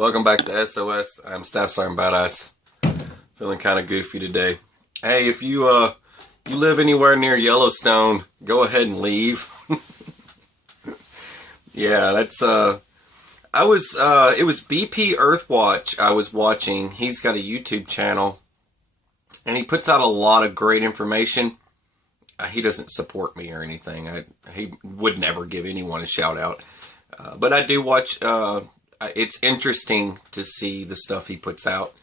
Welcome back to SOS. I'm Staff Sergeant Badass. Feeling kind of goofy today. Hey, if you live anywhere near Yellowstone, go ahead and leave. Yeah, that's it was BP Earthwatch I was watching. He's got a YouTube channel and he puts out a lot of great information. He doesn't support me or anything. He would never give anyone a shout out. But I do watch. It's interesting to see the stuff he puts out.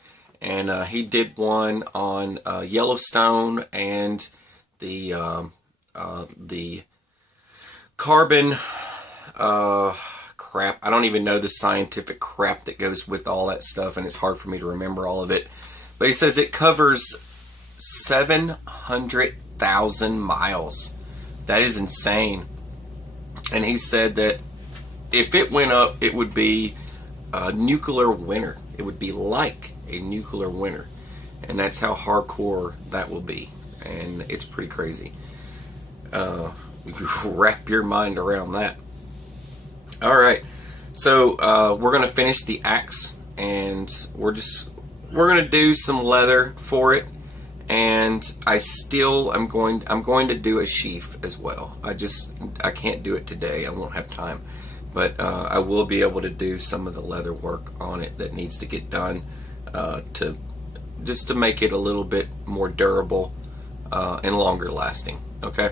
And he did one on Yellowstone and the carbon crap. I don't even know the scientific crap that goes with all that stuff, and it's hard for me to remember all of it. But he says it covers 700,000 miles. That is insane. And he said that if it went up, it would be a nuclear winter. It would be like a nuclear winter. And that's how hardcore that will be. And it's pretty crazy. You can wrap your mind around that. Alright. So we're going to finish the axe. And we're going to do some leather for it. And I'm going to do a sheath as well. I can't do it today. I won't have time. But I will be able to do some of the leather work on it that needs to get done just to make it a little bit more durable and longer lasting. Okay.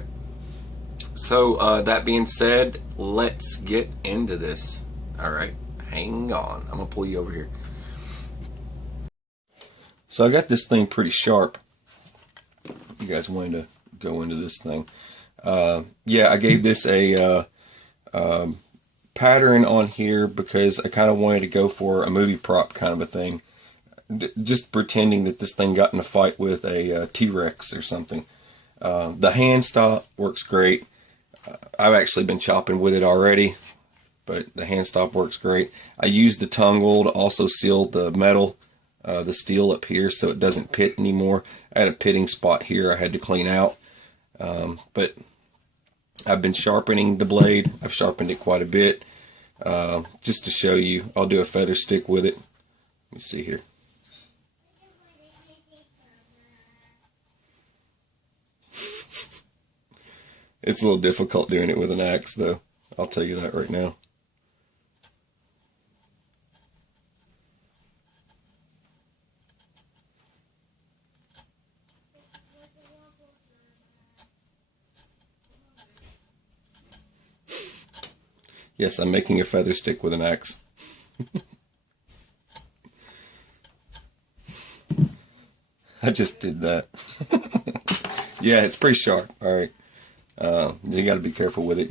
So that being said, let's get into this. All right, hang on. I'm gonna pull you over here. So I got this thing pretty sharp. You guys wanted to go into this thing. Yeah, I gave this a pattern on here because I kind of wanted to go for a movie prop kind of a thing. Just pretending that this thing got in a fight with a T-Rex or something. The hand stop works great. I've actually been chopping with it already, but the hand stop works great. I used the tongue wool to also seal the metal, the steel up here, so it doesn't pit anymore. I had a pitting spot here I had to clean out, but I've been sharpening the blade. I've sharpened it quite a bit, just to show you. I'll do a feather stick with it. Let me see here. It's a little difficult doing it with an axe, though. I'll tell you that right now. Yes, I'm making a feather stick with an axe. I just did that. Yeah, it's pretty sharp. Alright. You got to be careful with it.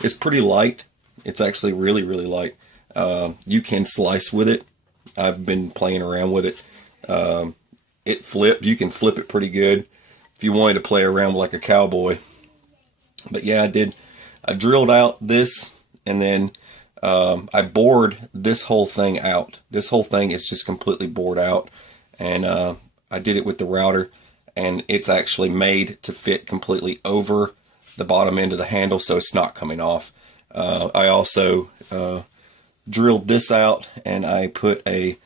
It's pretty light. It's actually really, really light. You can slice with it. I've been playing around with it. It flipped. You can flip it pretty good if you wanted to play around like a cowboy. But yeah, I did. I drilled out this, and then I bored this whole thing out. This whole thing is just completely bored out, and I did it with the router, and it's actually made to fit completely over the bottom end of the handle, so it's not coming off. I also drilled this out, and I put a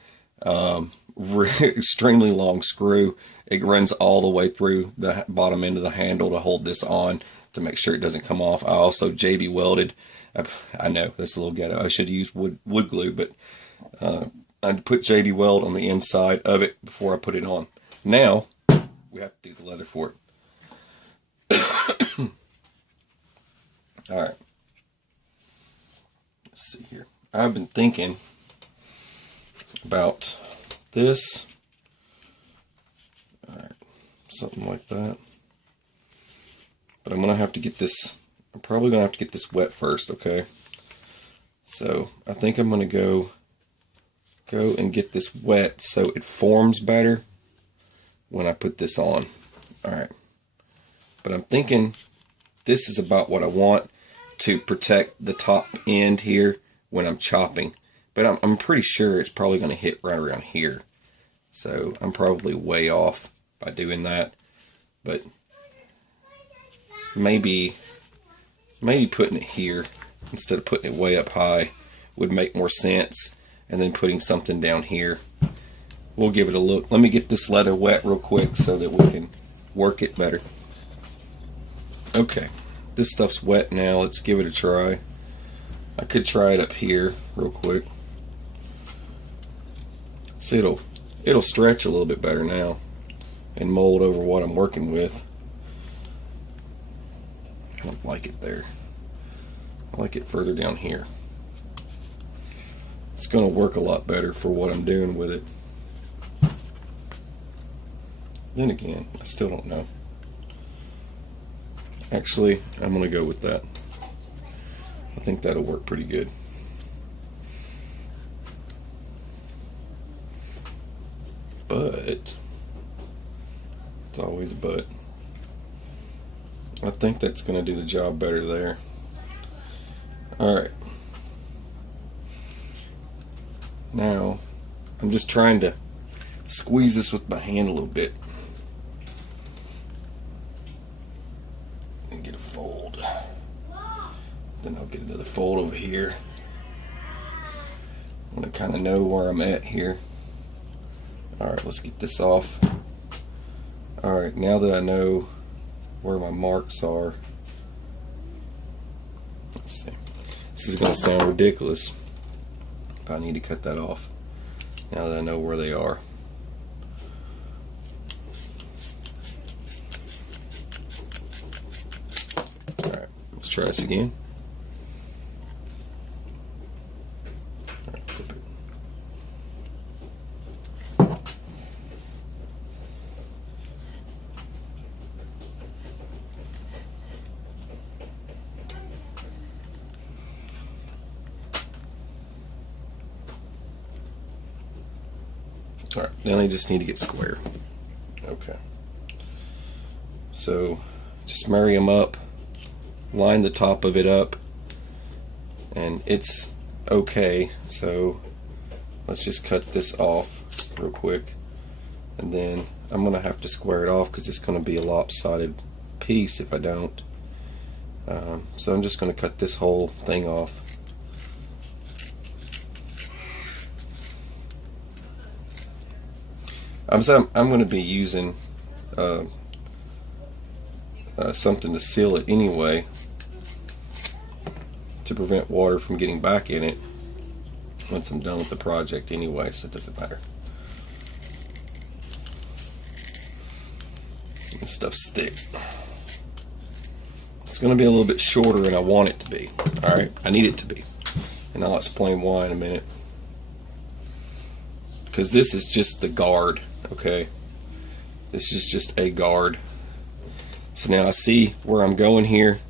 extremely long screw. It runs all the way through the bottom end of the handle to hold this on to make sure it doesn't come off. I also JB welded. I know that's a little ghetto. I should have used wood glue, but I put JB weld on the inside of it before I put it on. Now we have to do the leather for it. Alright, let's see here. I've been thinking about this. Alright, something like that. But I'm going to have to get this, I'm probably going to have to get this wet first, okay? So, I think I'm going to go and get this wet so it forms better when I put this on. Alright, but I'm thinking this is about what I want to protect the top end here when I'm chopping. But I'm pretty sure it's probably going to hit right around here. So I'm probably way off by doing that. But maybe putting it here instead of putting it way up high would make more sense. and then putting something down here. We'll give it a look. Let me get this leather wet real quick so that we can work it better. Okay, this stuff's wet now. Let's give it a try. I could try it up here real quick. So it'll stretch a little bit better now and mold over what I'm working with. I don't like it there. I like it further down here. It's going to work a lot better for what I'm doing with it. Then again, I still don't know. Actually, I'm going to go with that. I think that'll work pretty good. But it's always a but. I think that's going to do the job better there. Alright. Now, I'm just trying to squeeze this with my hand a little bit. And get a fold. Then I'll get another fold over here. I want to kind of know where I'm at here. Alright, let's get this off. Alright, now that I know where my marks are, let's see. This is going to sound ridiculous, but I need to cut that off now that I know where they are. Alright, let's try this again. Alright, flip it. Alright, now they just need to get square. Okay. So, just marry them up, line the top of it up, and it's okay. So, let's just cut this off real quick. And then I'm going to have to square it off because it's going to be a lopsided piece if I don't. So I'm just going to cut this whole thing off. I'm going to be using something to seal it anyway, to prevent water from getting back in it once I'm done with the project anyway, so it doesn't matter. This stuff's thick. It's going to be a little bit shorter than I want it to be. Alright, I need it to be. And I'll explain why in a minute. Because this is just the guard. Okay, this is just a guard. So now I see where I'm going here,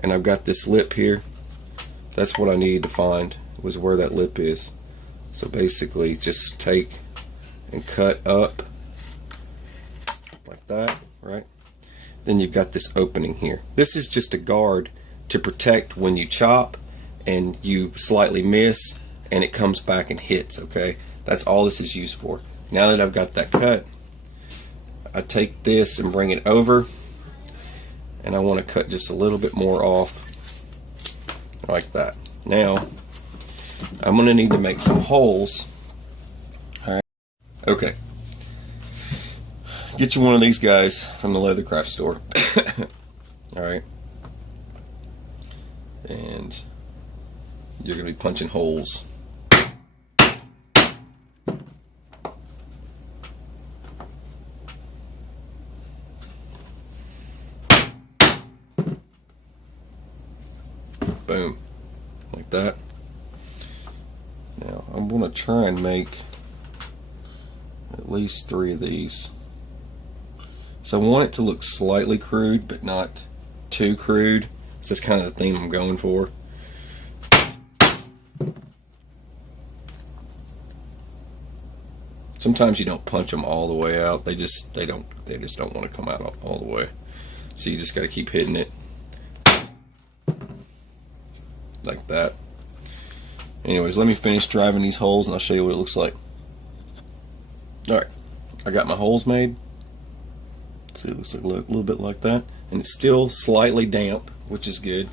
and I've got this lip here. That's what I needed to find, was where that lip is. So basically just take and cut up like that, right? Then you've got this opening here. This is just a guard to protect when you chop and you slightly miss and it comes back and hits. Okay, that's all this is used for. Now that I've got that cut, I take this and bring it over, and I want to cut just a little bit more off like that. Now I'm going to need to make some holes. Alright, okay, get you one of these guys from the Leathercraft store. Alright, and you're going to be punching holes. Boom, like that. Now I'm going to try and make at least 3 of these. So I want it to look slightly crude, but not too crude. This is kind of the theme I'm going for. Sometimes you don't punch them all the way out. They just don't want to come out all the way. So you just got to keep hitting it like that. Anyways, let me finish driving these holes and I'll show you what it looks like. Alright, I got my holes made. See, it looks like a little bit like that, and it's still slightly damp, which is good.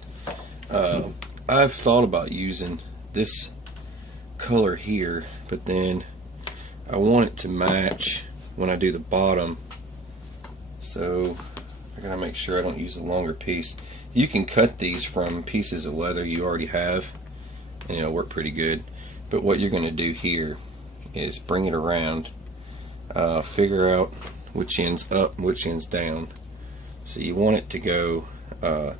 I've thought about using this color here, but then I want it to match when I do the bottom, so I gotta make sure I don't use a longer piece. You can cut these from pieces of leather you already have and it'll work pretty good, but what you're gonna do here is bring it around, figure out which end's up and which end's down. So you want it to go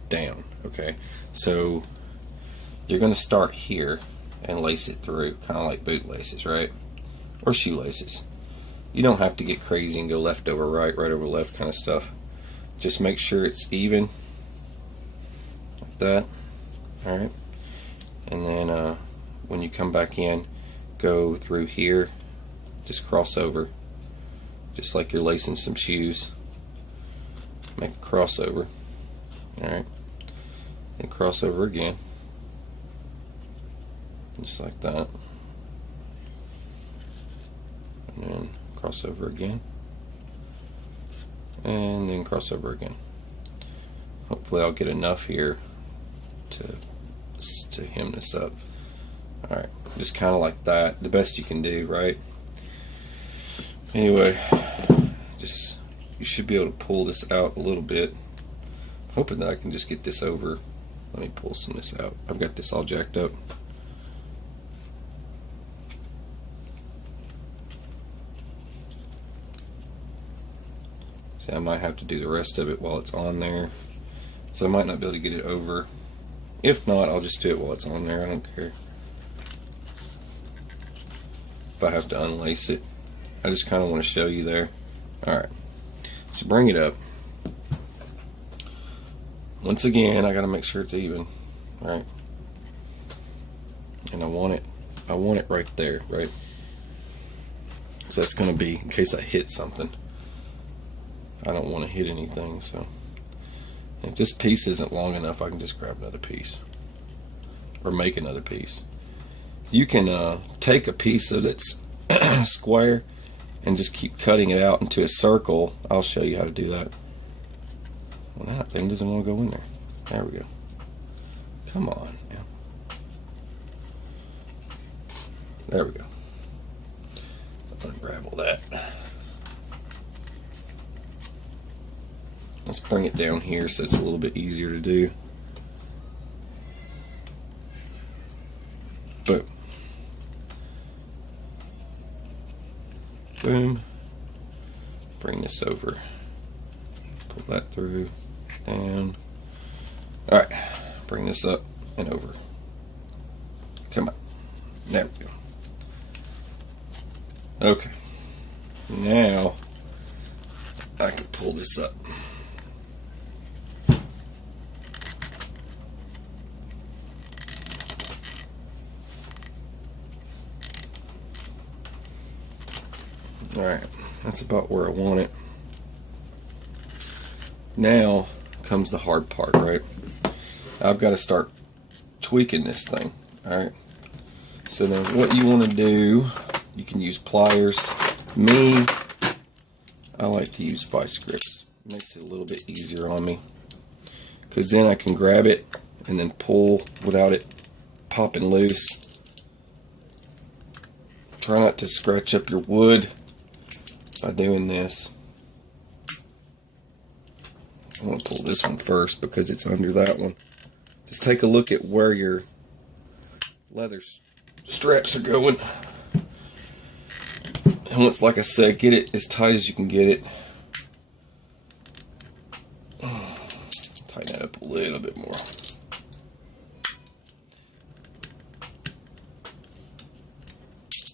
down, okay? So you're gonna start here and lace it through, kind of like boot laces, right? Or shoelaces. You don't have to get crazy and go left over right, right over left kind of stuff. Just make sure it's even, like that. Alright. And then when you come back in, go through here, just cross over, just like you're lacing some shoes. Make a crossover. Alright. And cross over again. Just like that. And then cross over again. And then cross over again. Hopefully I'll get enough here to hem this up. Alright, just kind of like that. The best you can do, right? Anyway, just you should be able to pull this out a little bit. I'm hoping that I can just get this over. Let me pull some of this out. I've got this all jacked up. See, I might have to do the rest of it while it's on there. So I might not be able to get it over. If not, I'll just do it while it's on there. I don't care if I have to unlace it. I just kind of want to show you there. Alright, so bring it up. Once again, I got to make sure it's even. Alright, and I want it right there, right? So that's going to be in case I hit something. I don't want to hit anything, so if this piece isn't long enough, I can just grab another piece or make another piece. You can take a piece that's square and just keep cutting it out into a circle. I'll show you how to do that. Well, that thing doesn't want to go in there. There we go. Come on now. There we go. Unravel that. Let's bring it down here so it's a little bit easier to do. Boom. Boom. Bring this over. Pull that through. Down. Alright. Bring this up and over. Come on. There we go. Okay. Now I can pull this up. Alright, that's about where I want it. Now comes the hard part, right? I've got to start tweaking this thing. Alright, so then what you want to do, you can use pliers. Me, I like to use vice grips. It makes it a little bit easier on me, because then I can grab it and then pull without it popping loose. Try not to scratch up your wood by doing this. I want to pull this one first because it's under that one. Just take a look at where your leather straps are going. And once, like I said, get it as tight as you can get it. Tighten that up a little bit more.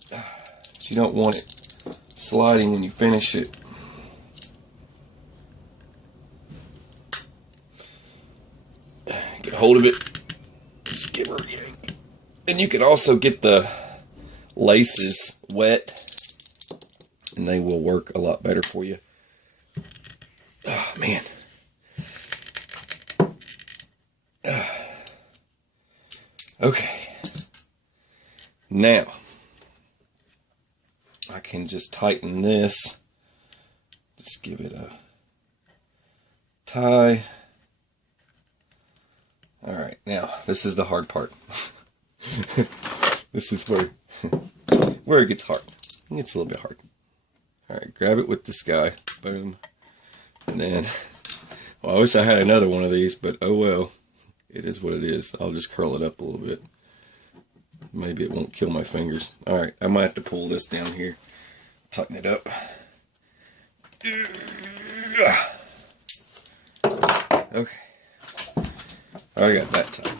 But you don't want it sliding when you finish it. Get hold of it, just give her a yank. And you can also get the laces wet and they will work a lot better for you. Oh man. Okay. Now I can just tighten this. Just give it a tie. Alright, now this is the hard part. This is where Where it gets hard. It gets a little bit hard. Alright, grab it with this guy. Boom. And then, well, I wish I had another one of these, but oh well. It is what it is. I'll just curl it up a little bit. Maybe it won't kill my fingers. Alright, I might have to pull this down here. Tighten it up. Okay. I got that tight.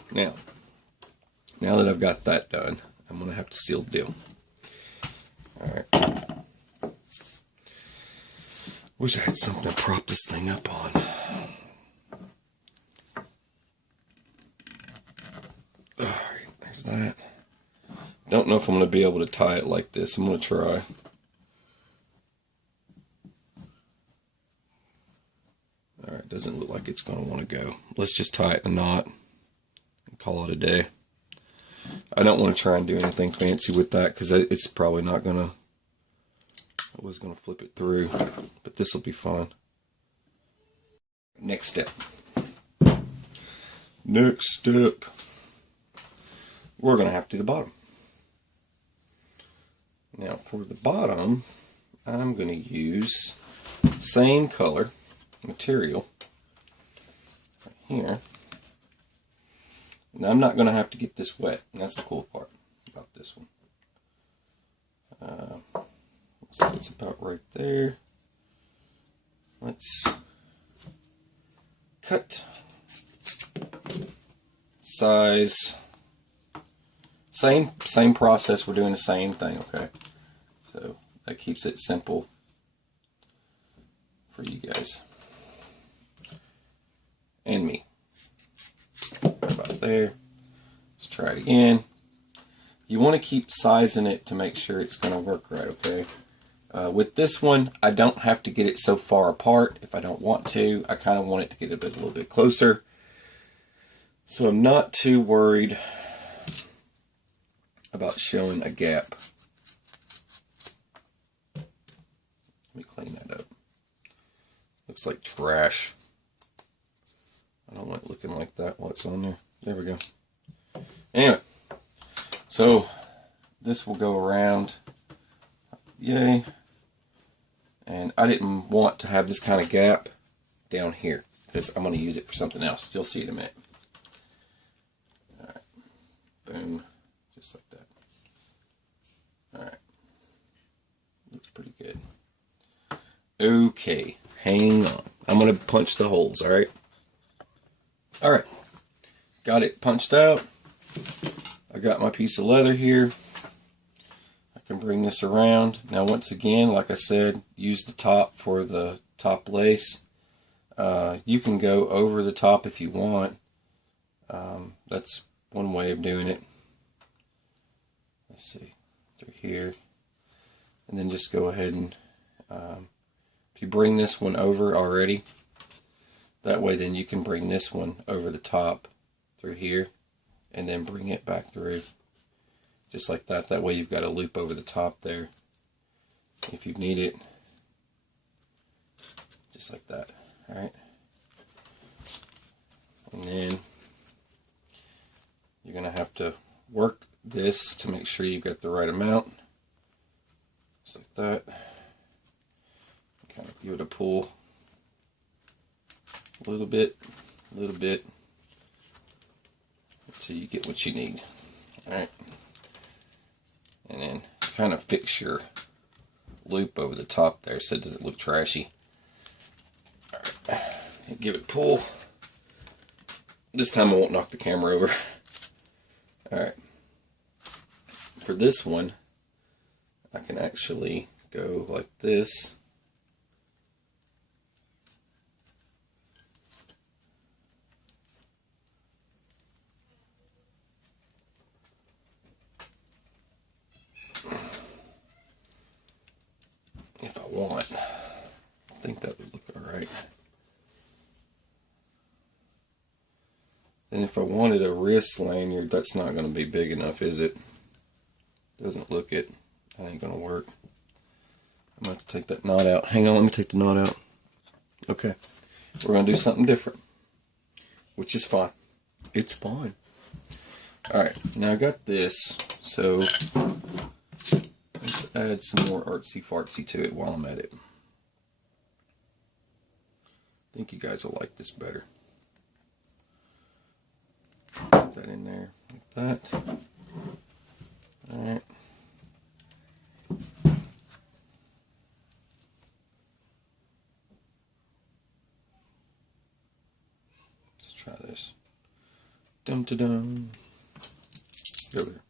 Now that I've got that done, I'm going to have to seal the deal. Alright. Wish I had something to prop this thing up on. Alright, there's that. Don't know if I'm going to be able to tie it like this. I'm going to try. Alright, doesn't look like it's going to want to go. Let's just tie it in a knot and call it a day. I don't want to try and do anything fancy with that because it's probably not going to... I was going to flip it through, but this will be fine. Next step. We're going to have to do the bottom. Now for the bottom, I'm going to use same color material right here. Now I'm not going to have to get this wet, and that's the cool part about this one. So it's about right there. Let's cut, size, same process. We're doing the same thing, okay? So that keeps it simple for you guys and me. About there. Let's try it again. You want to keep sizing it to make sure it's going to work right, okay? With this one, I don't have to get it so far apart if I don't want to. I kind of want it to get a little bit closer. So I'm not too worried about showing a gap. Let me clean that up. Looks like trash. I don't want it looking like that while it's on there. There we go. Anyway, so this will go around. Yay. And I didn't want to have this kind of gap down here because I'm going to use it for something else. You'll see in a minute. Alright. Boom. Just like that. Alright. Looks pretty good. Okay. Hang on. I'm going to punch the holes, alright? Alright. Got it punched out. I got my piece of leather here. Can bring this around. Now once again, like I said, use the top for the top lace. You can go over the top if you want. That's one way of doing it. Let's see, through here. And then just go ahead and if you bring this one over already, that way then you can bring this one over the top through here and then bring it back through. Just like that. That way you've got a loop over the top there if you need it. Just like that. Alright. And then you're going to have to work this to make sure you've got the right amount. Just like that. Kind of give it a pull. A little bit. Until you get what you need. Alright. And then kind of fix your loop over the top there so it doesn't look trashy. Alright, give it a pull. This time I won't knock the camera over. Alright, for this one, I can actually go like this. If I want. I think that would look alright. And if I wanted a wrist lanyard, that's not going to be big enough, is it? Doesn't look it. That ain't going to work. I'm going to have to take that knot out. Hang on, let me take the knot out. Okay. We're going to do something different. Which is fine. It's fine. Alright, now I got this. So add some more artsy-fartsy to it while I'm at it. I think you guys will like this better. Put that in there like that. Alright. Let's try this. Dum-da-dum. Go there.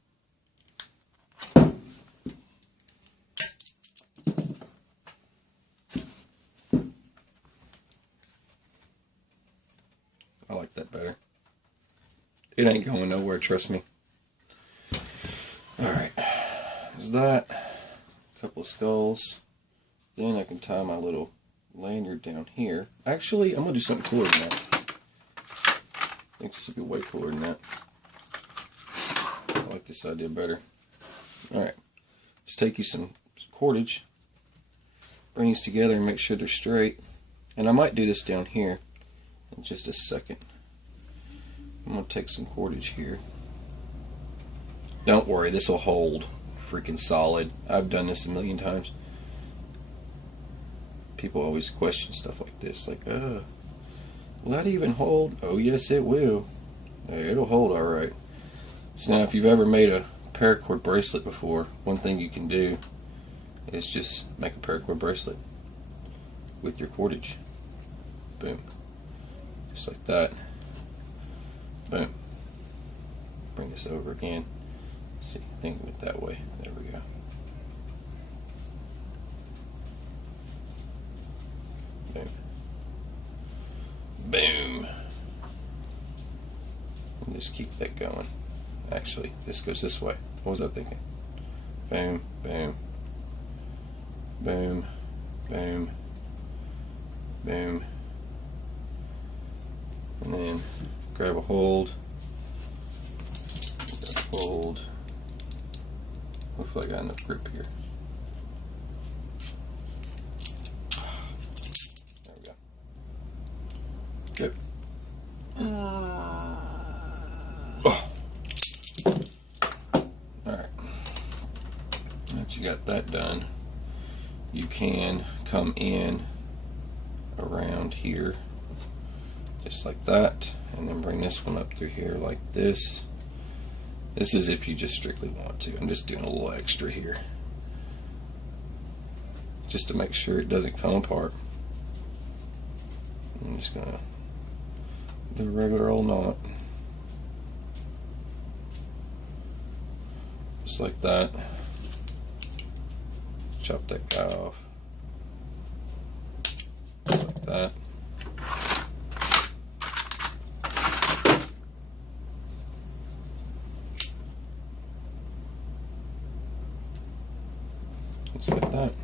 I like that better. It ain't going nowhere, trust me. Alright, there's that. A couple of skulls. Then I can tie my little lanyard down here. Actually, I'm going to do something cooler than that. I think this will be way cooler than that. I like this idea better. Alright, just take you some cordage. Bring these together and make sure they're straight. And I might do this down here in just a second. I'm going to take some cordage here. Don't worry, this will hold freaking solid. I've done this a million times. People always question stuff like this, like, will that even hold? Oh yes it will. It'll hold alright. So now if you've ever made a paracord bracelet before, one thing you can do is just make a paracord bracelet with your cordage. Boom. Just like that. Boom. Bring this over again. Let's see, think of it that way. There we go. Boom. Boom. And just keep that going. Actually, this goes this way. What was I thinking? Boom, boom. Boom, boom, boom. And then grab a hold. Hold. Hopefully I got enough grip here. There we go. Good. Oh. Alright. Now that you got that done, you can come in around here just like that, and then bring this one up through here like this. This is if you just strictly want to. I'm just doing a little extra here just to make sure it doesn't come apart. I'm just gonna do a regular old knot just like that. Chop that guy off like that. Just like that.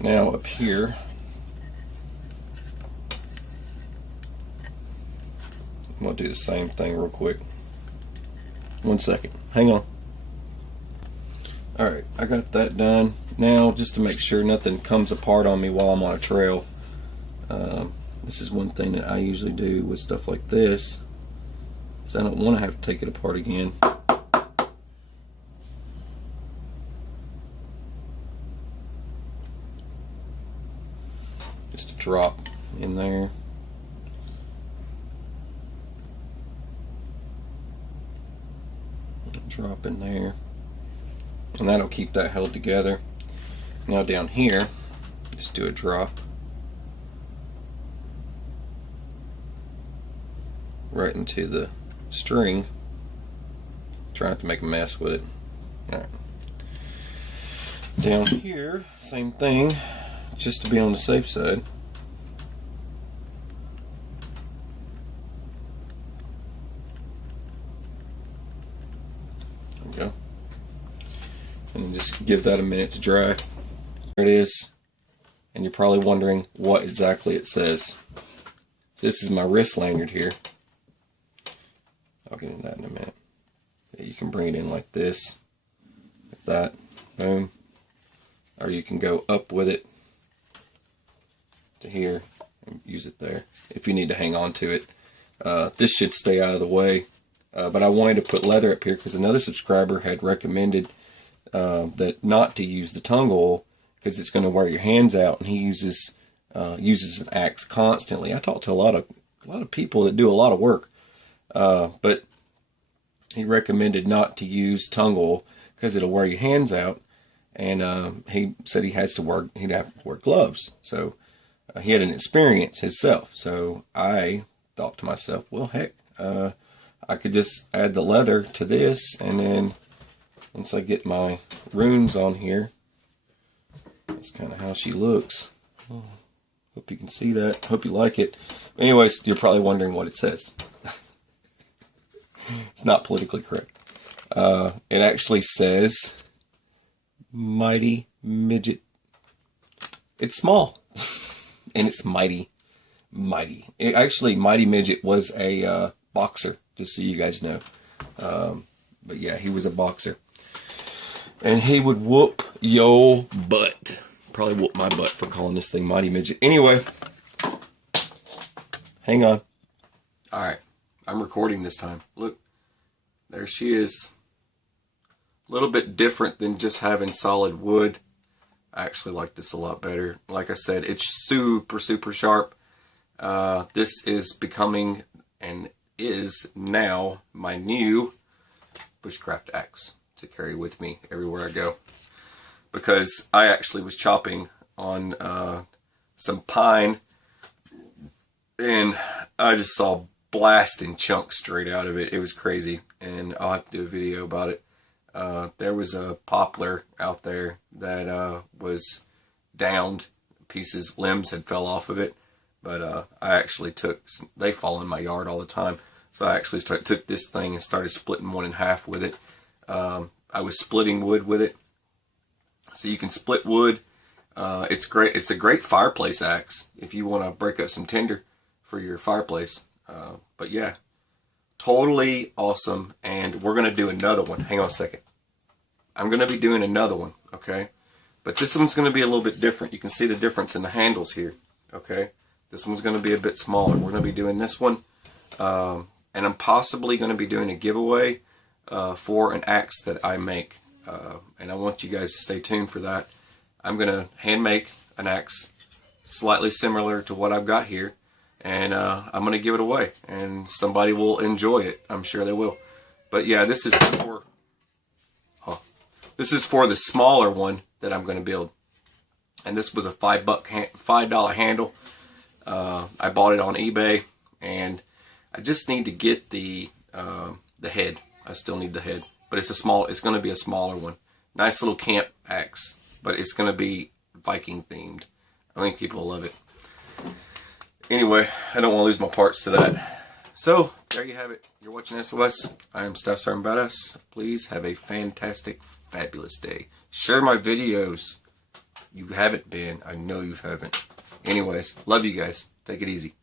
Now up here, I'm going to do the same thing real quick. 1 second. Hang on. Alright, I got that done. Now, just to make sure nothing comes apart on me while I'm on a trail, this is one thing that I usually do with stuff like this, is I don't want to have to take it apart again. Just a drop in there. Drop in there. And that'll keep that held together. Now down here, just do a drop right into the string. Try not to make a mess with it. Alright. Down here, same thing, just to be on the safe side. There we go. And then just give that a minute to dry. There it is. And you're probably wondering what exactly it says. So this is my wrist lanyard here. I'll get into that in a minute. You can bring it in like this, like that, boom. Or you can go up with it to here and use it there if you need to hang on to it. This should stay out of the way. But I wanted to put leather up here because another subscriber had recommended that not to use the tung oil because it's going to wear your hands out, and he uses an axe constantly. I talk to a lot of people that do a lot of work, but he recommended not to use tung oil because it'll wear your hands out, and he said he'd have to wear gloves. So he had an experience himself. So I thought to myself, well, heck, I could just add the leather to this, and then once I get my runes on here, that's kind of how she looks. Oh, hope you can see that. Hope you like it. Anyways, you're probably wondering what it says. It's not politically correct. It actually says Mighty Midget. It's small. And it's mighty. Actually, Mighty Midget was a boxer, just so you guys know. But yeah, he was a boxer. And he would whoop yo butt. Probably whoop my butt for calling this thing Mighty Midget. Anyway, hang on. Alright, I'm recording this time. Look, there she is. A little bit different than just having solid wood. I actually like this a lot better. Like I said, it's super, super sharp. This is becoming and is now my new bushcraft axe to carry with me everywhere I go. Because I actually was chopping on some pine, and I just saw blasting chunks straight out of it. It was crazy, and I'll have to do a video about it. There was a poplar out there that was downed. Limbs had fell off of it, but I actually they fall in my yard all the time, so I actually took this thing and started splitting one in half with it. I was splitting wood with it, so you can split wood. It's great. It's a great fireplace axe if you want to break up some tinder for your fireplace. But yeah, totally awesome. And we're gonna do another one. Hang on a second. I'm gonna be doing another one, okay? But this one's gonna be a little bit different. You can see the difference in the handles here, okay? This one's gonna be a bit smaller. We're gonna be doing this one, and I'm possibly gonna be doing a giveaway for an axe that I make, and I want you guys to stay tuned for that. I'm gonna hand make an axe slightly similar to what I've got here, and I'm gonna give it away, and somebody will enjoy it. I'm sure they will. But yeah, this is for the smaller one that I'm gonna build, and this was a $5 handle. I bought it on eBay, and I just need to get the head. I still need the head, but it's going to be a smaller one. Nice little camp axe, but it's going to be Viking themed. I think people will love it. Anyway, I don't want to lose my parts to that. So there you have it. You're watching SOS. I am Staff Sergeant Badass. Please have a fantastic, fabulous day. Share my videos. You haven't been. I know you haven't. Anyways, love you guys. Take it easy.